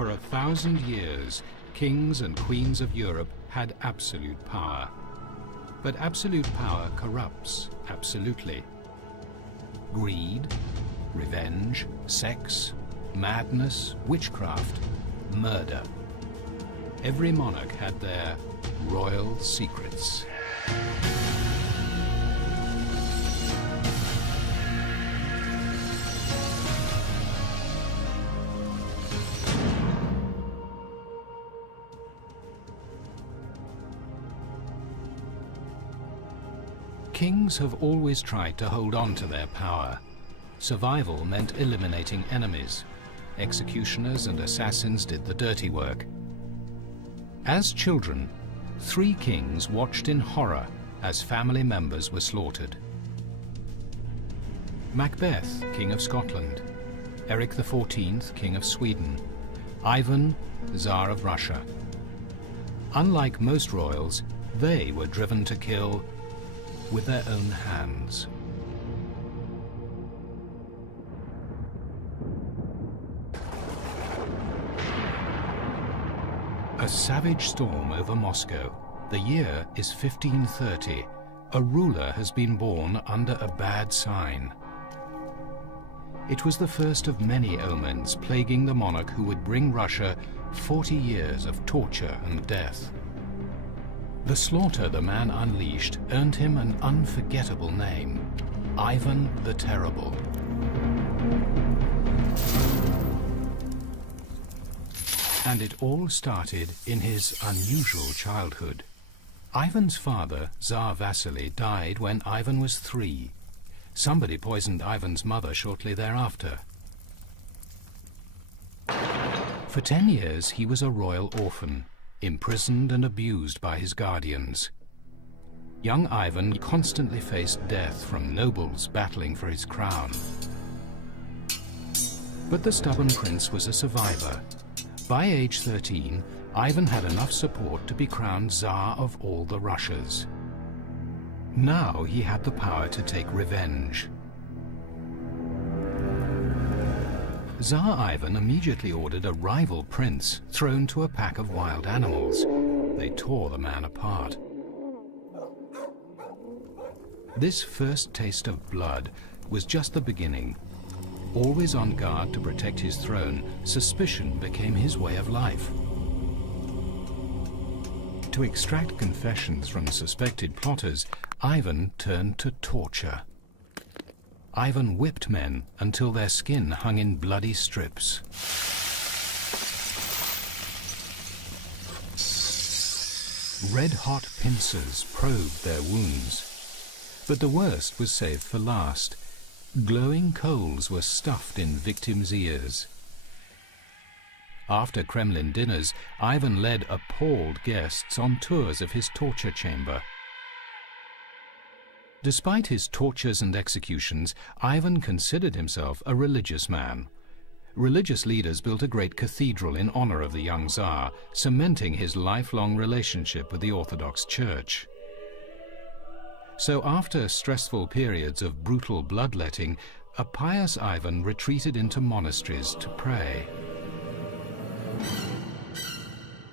For 1,000 years, kings and queens of Europe had absolute power. But absolute power corrupts absolutely. Greed, revenge, sex, madness, witchcraft, murder. Every monarch had their royal secrets. Kings have always tried to hold on to their power. Survival meant eliminating enemies. Executioners and assassins did the dirty work. As children, 3 kings watched in horror as family members were slaughtered. Macbeth, King of Scotland; Eric XIV, King of Sweden; Ivan, Tsar of Russia. Unlike most royals, they were driven to kill with their own hands. A savage storm over Moscow. The year is 1530. A ruler has been born under a bad sign. It was the first of many omens plaguing the monarch who would bring Russia 40 years of torture and death. The slaughter the man unleashed earned him an unforgettable name: Ivan the Terrible. And it all started in his unusual childhood. Ivan's father, Tsar Vasily, died when Ivan was 3. Somebody poisoned Ivan's mother shortly thereafter. For 10 years he was a royal orphan, imprisoned and abused by his guardians. Young Ivan constantly faced death from nobles battling for his crown. But the stubborn prince was a survivor. By age 13, Ivan had enough support to be crowned Tsar of all the Russias. Now he had the power to take revenge. Tsar Ivan immediately ordered a rival prince thrown to a pack of wild animals. They tore the man apart. This first taste of blood was just the beginning. Always on guard to protect his throne, suspicion became his way of life. To extract confessions from suspected plotters, Ivan turned to torture. Ivan whipped men until their skin hung in bloody strips. Red-hot pincers probed their wounds. But the worst was saved for last. Glowing coals were stuffed in victims' ears. After Kremlin dinners, Ivan led appalled guests on tours of his torture chamber. Despite his tortures and executions, Ivan considered himself a religious man. Religious leaders built a great cathedral in honor of the young Tsar, cementing his lifelong relationship with the Orthodox Church. So after stressful periods of brutal bloodletting, a pious Ivan retreated into monasteries to pray.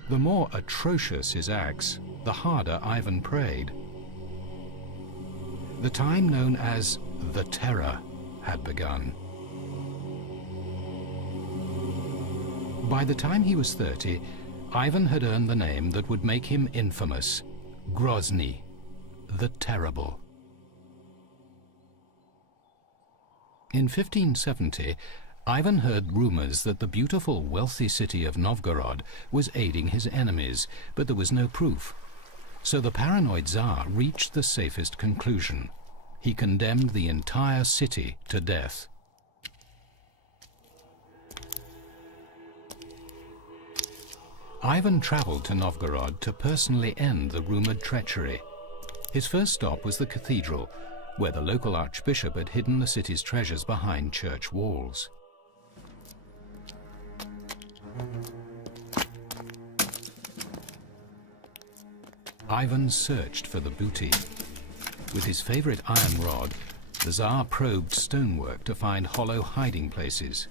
The more atrocious his acts, the harder Ivan prayed. The time known as the Terror had begun. By the time he was 30, Ivan had earned the name that would make him infamous: Grozny, the Terrible. In 1570, Ivan heard rumors that the beautiful, wealthy city of Novgorod was aiding his enemies, but there was no proof. So the paranoid Tsar reached the safest conclusion. He condemned the entire city to death. Ivan traveled to Novgorod to personally end the rumored treachery. His first stop was the cathedral, where the local archbishop had hidden the city's treasures behind church walls. Ivan searched for the booty. With his favorite iron rod, the Tsar probed stonework to find hollow hiding places.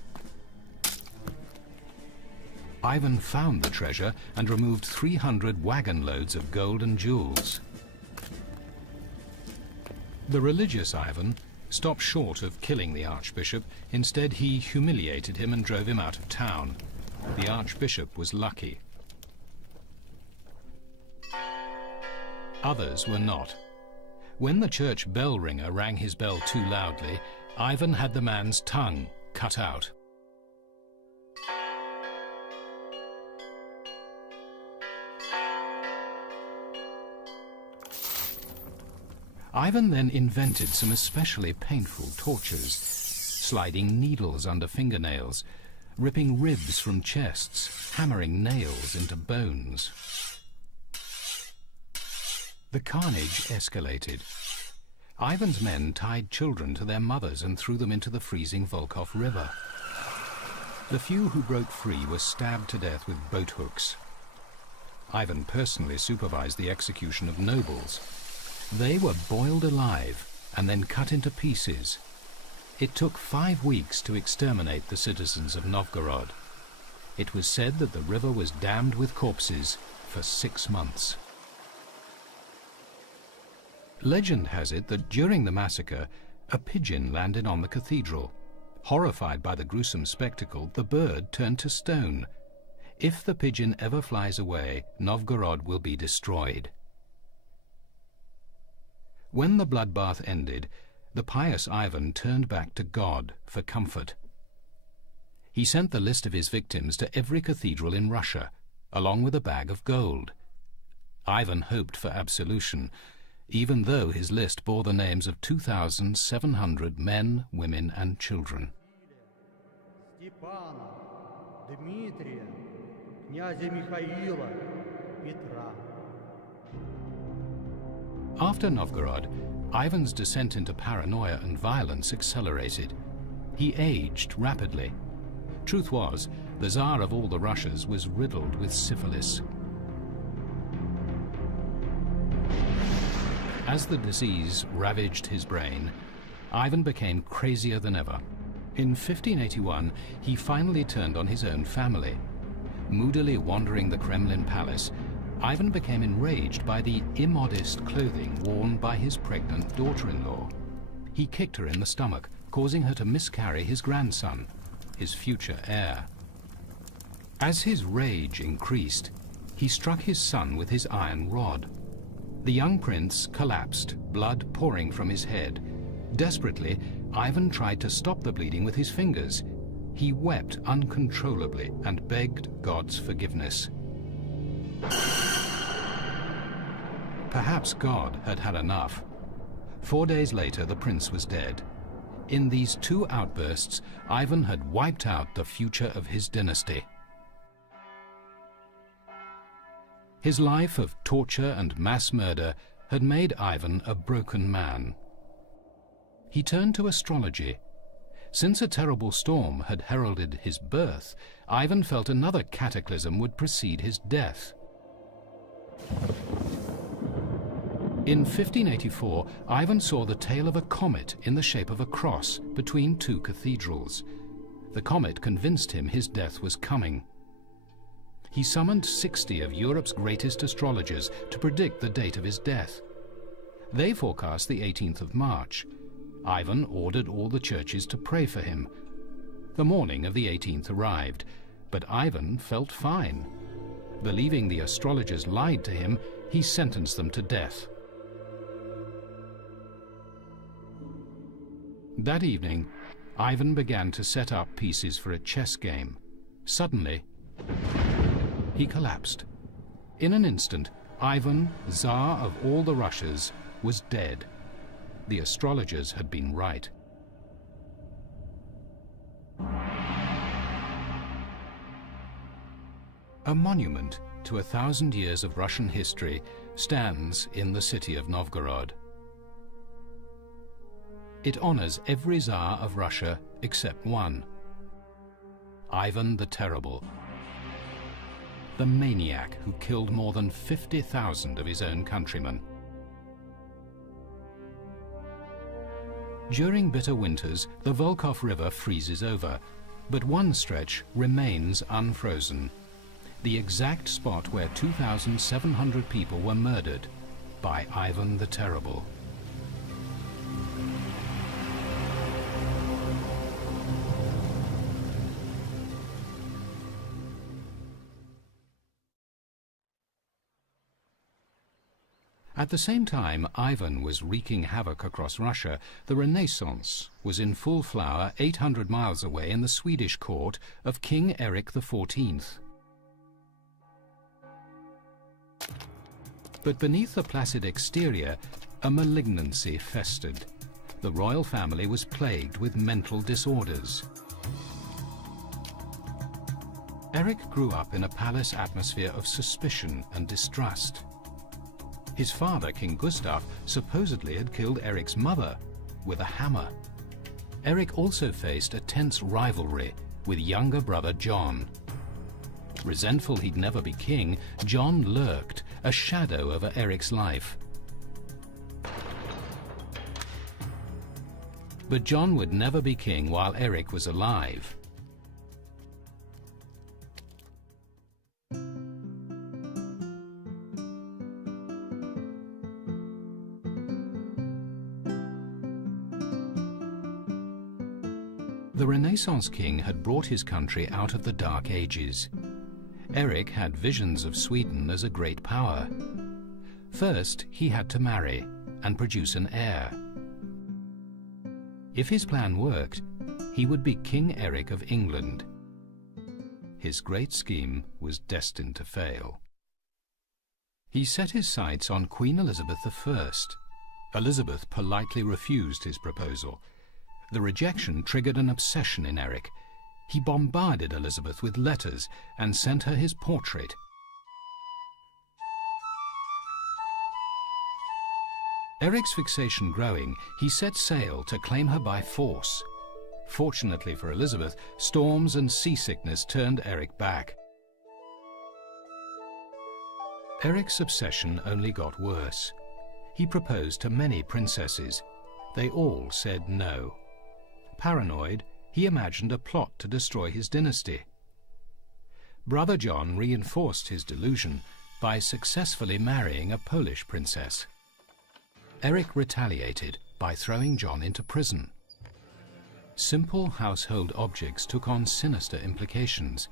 Ivan found the treasure and removed 300 wagon loads of gold and jewels. The religious Ivan stopped short of killing the archbishop. Instead, he humiliated him and drove him out of town. The archbishop was lucky. Others were not. When the church bell ringer rang his bell too loudly, Ivan had the man's tongue cut out. Ivan then invented some especially painful tortures, sliding needles under fingernails, ripping ribs from chests, hammering nails into bones. The carnage escalated. Ivan's men tied children to their mothers and threw them into the freezing Volkhov River. The few who broke free were stabbed to death with boat hooks. Ivan personally supervised the execution of nobles. They were boiled alive and then cut into pieces. It took 5 weeks to exterminate the citizens of Novgorod. It was said that the river was dammed with corpses for 6 months. Legend has it that during the massacre, a pigeon landed on the cathedral. Horrified by the gruesome spectacle, the bird turned to stone. If the pigeon ever flies away, Novgorod will be destroyed. When the bloodbath ended, the pious Ivan turned back to God for comfort. He sent the list of his victims to every cathedral in Russia, along with a bag of gold. Ivan hoped for absolution, even though his list bore the names of 2,700 men, women, and children. After Novgorod, Ivan's descent into paranoia and violence accelerated. He aged rapidly. Truth was, the Tsar of all the Russias was riddled with syphilis. As the disease ravaged his brain, Ivan became crazier than ever. In 1581, he finally turned on his own family. Moodily wandering the Kremlin palace, Ivan became enraged by the immodest clothing worn by his pregnant daughter-in-law. He kicked her in the stomach, causing her to miscarry his grandson, his future heir. As his rage increased, he struck his son with his iron rod. The young prince collapsed, blood pouring from his head. Desperately, Ivan tried to stop the bleeding with his fingers. He wept uncontrollably and begged God's forgiveness. Perhaps God had had enough. 4 days later, the prince was dead. In these 2 outbursts, Ivan had wiped out the future of his dynasty. His life of torture and mass murder had made Ivan a broken man. He turned to astrology. Since a terrible storm had heralded his birth, Ivan felt another cataclysm would precede his death. In 1584, Ivan saw the tail of a comet in the shape of a cross between 2 cathedrals. The comet convinced him his death was coming. He summoned 60 of Europe's greatest astrologers to predict the date of his death. They forecast the 18th of March. Ivan ordered all the churches to pray for him. The morning of the 18th arrived, but Ivan felt fine. Believing the astrologers lied to him, he sentenced them to death. That evening, Ivan began to set up pieces for a chess game. Suddenly, he collapsed. In an instant, Ivan, Tsar of all the Russias, was dead. The astrologers had been right. A monument to 1,000 years of Russian history stands in the city of Novgorod. It honors every Tsar of Russia except one, Ivan the Terrible, the maniac who killed more than 50,000 of his own countrymen. During bitter winters, the Volkhov River freezes over, but one stretch remains unfrozen. the exact spot where 2,700 people were murdered by Ivan the Terrible. At the same time Ivan was wreaking havoc across Russia, the Renaissance was in full flower 800 miles away in the Swedish court of King Erik XIV. But beneath the placid exterior, a malignancy festered. The royal family was plagued with mental disorders. Erik grew up in a palace atmosphere of suspicion and distrust. His father, King Gustav, supposedly had killed Erik's mother with a hammer. Erik also faced a tense rivalry with younger brother John. Resentful he'd never be king, John lurked, a shadow over Erik's life. But John would never be king while Erik was alive. The Renaissance king had brought his country out of the Dark Ages. Erik had visions of Sweden as a great power. First, he had to marry and produce an heir. If his plan worked, he would be King Erik of England. His great scheme was destined to fail. He set his sights on Queen Elizabeth I. Elizabeth politely refused his proposal. The rejection triggered an obsession in Erik. He bombarded Elizabeth with letters and sent her his portrait. Erik's fixation growing, he set sail to claim her by force. Fortunately for Elizabeth, storms and seasickness turned Erik back. Erik's obsession only got worse. He proposed to many princesses. They all said no. Paranoid, he imagined a plot to destroy his dynasty. Brother John reinforced his delusion by successfully marrying a Polish princess. Erik retaliated by throwing John into prison. Simple household objects took on sinister implications.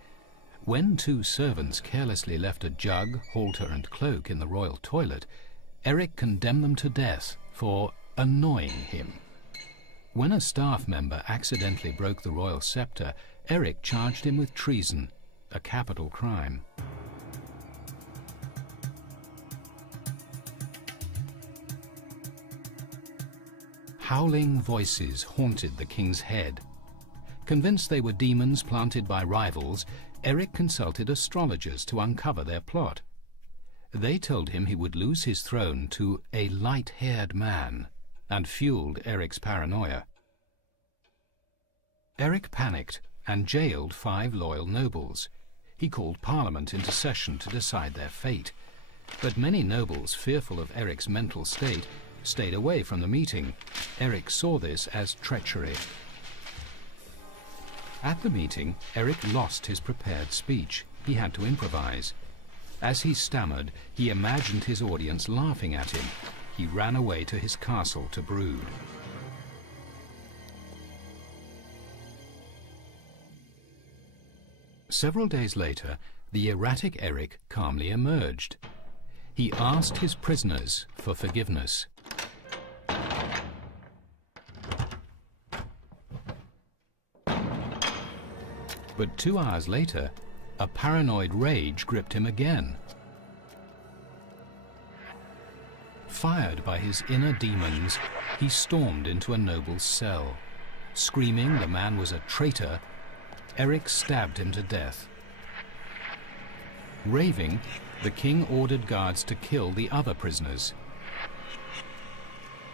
When two servants carelessly left a jug, halter and cloak in the royal toilet, Erik condemned them to death for annoying him. When a staff member accidentally broke the royal scepter, Erik charged him with treason, a capital crime. Howling voices haunted the king's head. Convinced they were demons planted by rivals, Erik consulted astrologers to uncover their plot. They told him he would lose his throne to a light-haired man, and fueled Erik's paranoia. Erik panicked and jailed 5 loyal nobles. He called Parliament into session to decide their fate. But many nobles, fearful of Erik's mental state, stayed away from the meeting. Erik saw this as treachery. At the meeting, Erik lost his prepared speech. He had to improvise. As he stammered, he imagined his audience laughing at him. He ran away to his castle to brood. Several days later, the erratic Erik calmly emerged. He asked his prisoners for forgiveness. But 2 hours later, a paranoid rage gripped him again. Fired by his inner demons, he stormed into a noble's cell. Screaming the man was a traitor, Erik stabbed him to death. Raving, the king ordered guards to kill the other prisoners.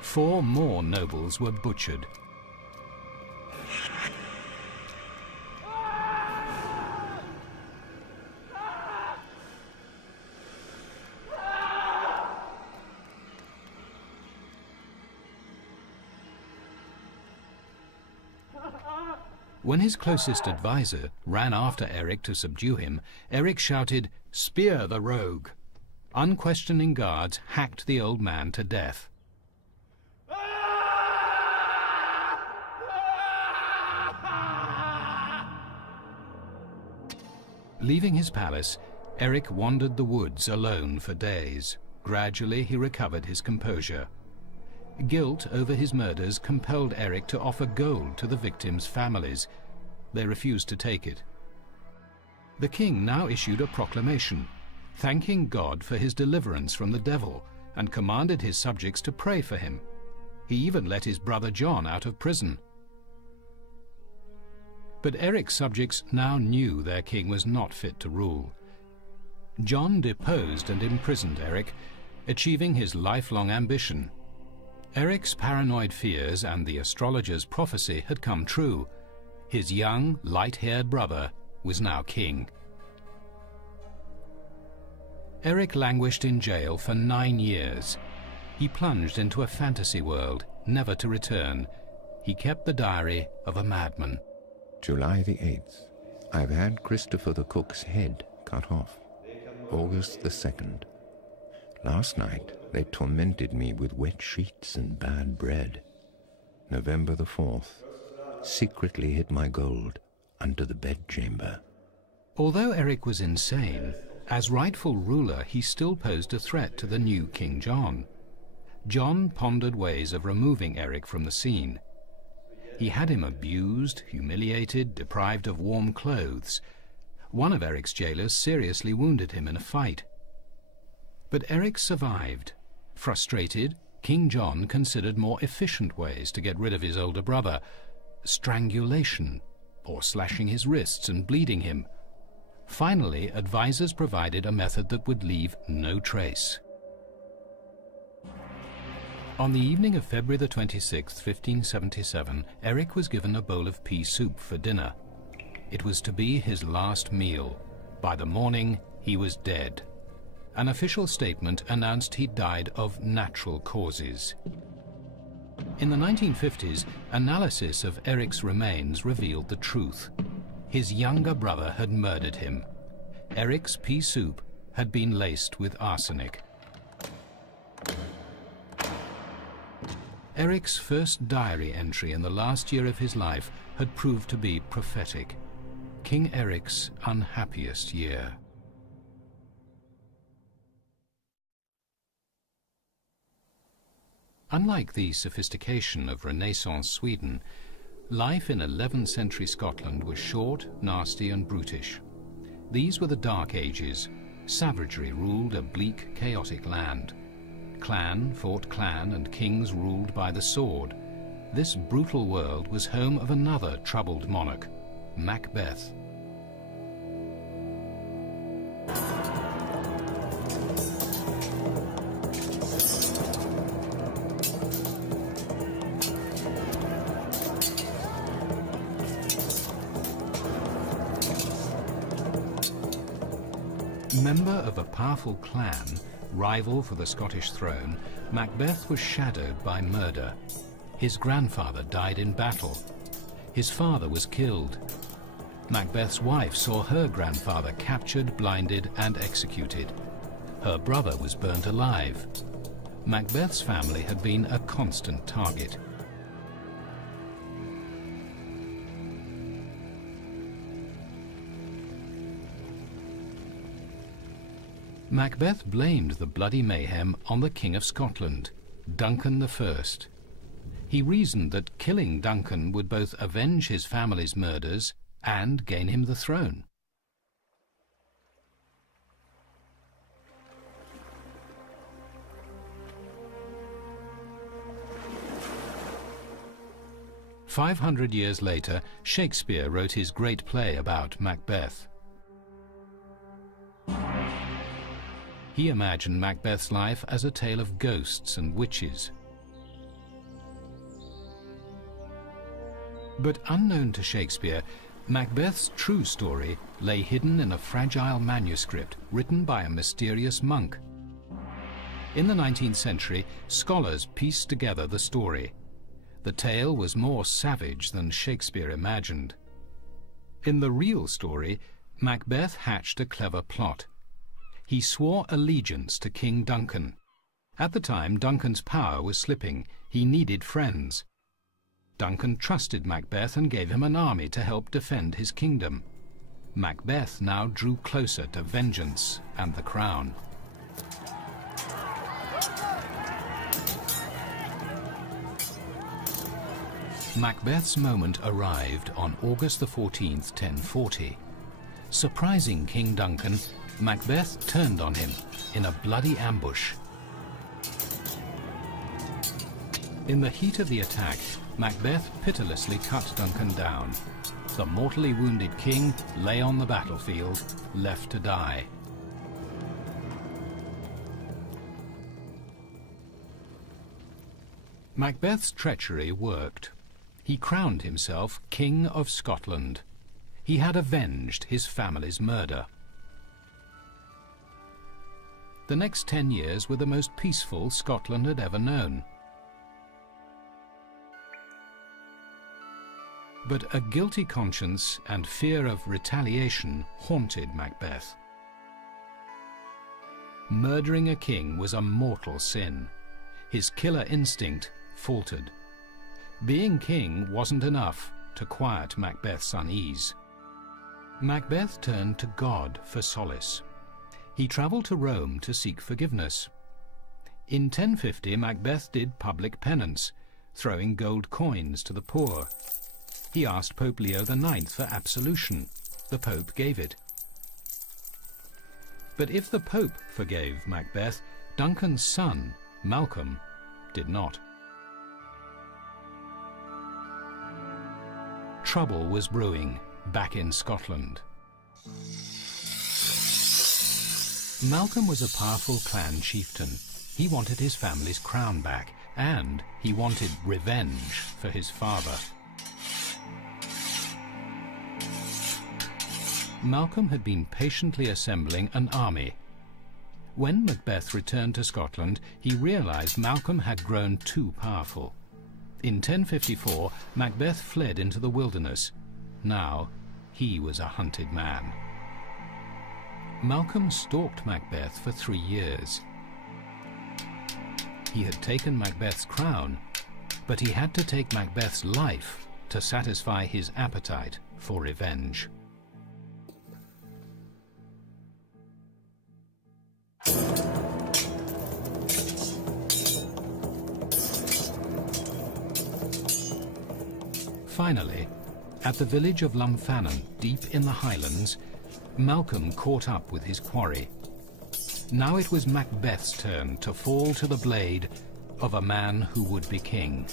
4 more nobles were butchered. When his closest advisor ran after Eric to subdue him, Eric shouted, "Spear the rogue!" Unquestioning guards hacked the old man to death. Leaving his palace, Eric wandered the woods alone for days. Gradually, he recovered his composure. Guilt over his murders compelled Eric to offer gold to the victims' families. They refused to take it. The king now issued a proclamation, thanking God for his deliverance from the devil, and commanded his subjects to pray for him. He even let his brother John out of prison. But Eric's subjects now knew their king was not fit to rule. John deposed and imprisoned Eric, achieving his lifelong ambition. Eric's paranoid fears and the astrologer's prophecy had come true. His young, light-haired brother was now king. Eric languished in jail for 9 years. He plunged into a fantasy world, never to return. He kept the diary of a madman. July the 8th. I've had Christopher the cook's head cut off. August the 2nd. Last night they tormented me with wet sheets and bad bread. November the 4th. Secretly hid my gold under the bedchamber. Although Eric was insane, as rightful ruler he still posed a threat to the new King John. John pondered ways of removing Eric from the scene. He had him abused, humiliated, deprived of warm clothes. One of Eric's jailers seriously wounded him in a fight. But Eric survived. Frustrated, King John considered more efficient ways to get rid of his older brother: strangulation, or slashing his wrists and bleeding him. Finally, advisors provided a method that would leave no trace. On the evening of February the 26th, 1577, Eric was given a bowl of pea soup for dinner. It was to be his last meal. By the morning, he was dead. An official statement announced he died of natural causes. In the 1950s, analysis of Eric's remains revealed the truth. His younger brother had murdered him. Eric's pea soup had been laced with arsenic. Eric's first diary entry in the last year of his life had proved to be prophetic. King Eric's unhappiest year. Unlike the sophistication of Renaissance Sweden, life in 11th century Scotland was short, nasty and brutish. These were the Dark Ages. Savagery ruled a bleak, chaotic land. Clan fought clan and kings ruled by the sword. This brutal world was home of another troubled monarch, Macbeth. Member of a powerful clan, rival for the Scottish throne, Macbeth was shadowed by murder. His grandfather died in battle. His father was killed. Macbeth's wife saw her grandfather captured, blinded, and executed. Her brother was burnt alive. Macbeth's family had been a constant target. Macbeth blamed the bloody mayhem on the King of Scotland, Duncan I. He reasoned that killing Duncan would both avenge his family's murders and gain him the throne. "500 years later, Shakespeare wrote his great play about Macbeth. He imagined Macbeth's life as a tale of ghosts and witches. But unknown to Shakespeare, Macbeth's true story lay hidden in a fragile manuscript written by a mysterious monk. In the 19th century, scholars pieced together the story. The tale was more savage than Shakespeare imagined. In the real story, Macbeth hatched a clever plot. He swore allegiance to King Duncan. At the time, Duncan's power was slipping. He needed friends. Duncan trusted Macbeth and gave him an army to help defend his kingdom. Macbeth now drew closer to vengeance and the crown. Macbeth's moment arrived on August the 14th, 1040. Surprising King Duncan, Macbeth turned on him in a bloody ambush. In the heat of the attack, Macbeth pitilessly cut Duncan down. The mortally wounded king lay on the battlefield, left to die. Macbeth's treachery worked. He crowned himself King of Scotland. He had avenged his family's murder. The next 10 years were the most peaceful Scotland had ever known. But a guilty conscience and fear of retaliation haunted Macbeth. Murdering a king was a mortal sin. His killer instinct faltered. Being king wasn't enough to quiet Macbeth's unease. Macbeth turned to God for solace. He travelled to Rome to seek forgiveness. In 1050, Macbeth did public penance, throwing gold coins to the poor. He asked Pope Leo IX for absolution. The Pope gave it. But if the Pope forgave Macbeth, Duncan's son, Malcolm, did not. Trouble was brewing back in Scotland. Malcolm was a powerful clan chieftain. He wanted his family's crown back, and he wanted revenge for his father. Malcolm had been patiently assembling an army. When Macbeth returned to Scotland, he realized Malcolm had grown too powerful. In 1054, Macbeth fled into the wilderness. Now, he was a hunted man. Malcolm stalked Macbeth for 3 years. He had taken Macbeth's crown, but he had to take Macbeth's life to satisfy his appetite for revenge. Finally, at the village of Lumfannon, deep in the Highlands, Malcolm caught up with his quarry. Now it was Macbeth's turn to fall to the blade of a man who would be king.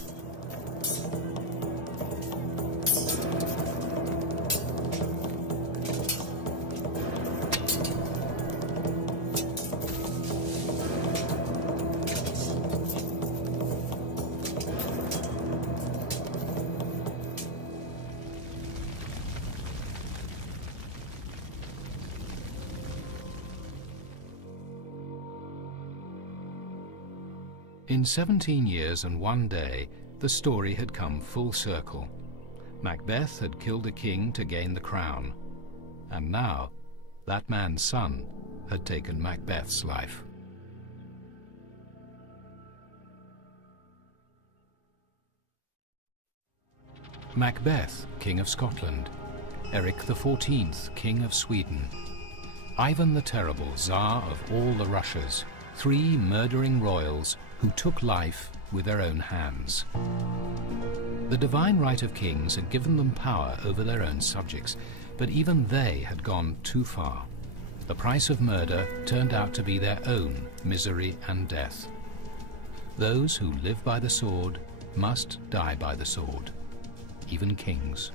In 17 years and 1 day, the story had come full circle. Macbeth had killed a king to gain the crown, and now that man's son had taken Macbeth's life. Macbeth, King of Scotland. Eric XIV, King of Sweden. Ivan the Terrible, Tsar of all the Russias. 3 murdering royals who took life with their own hands. The divine right of kings had given them power over their own subjects, but even they had gone too far. The price of murder turned out to be their own misery and death. Those who live by the sword must die by the sword, even kings.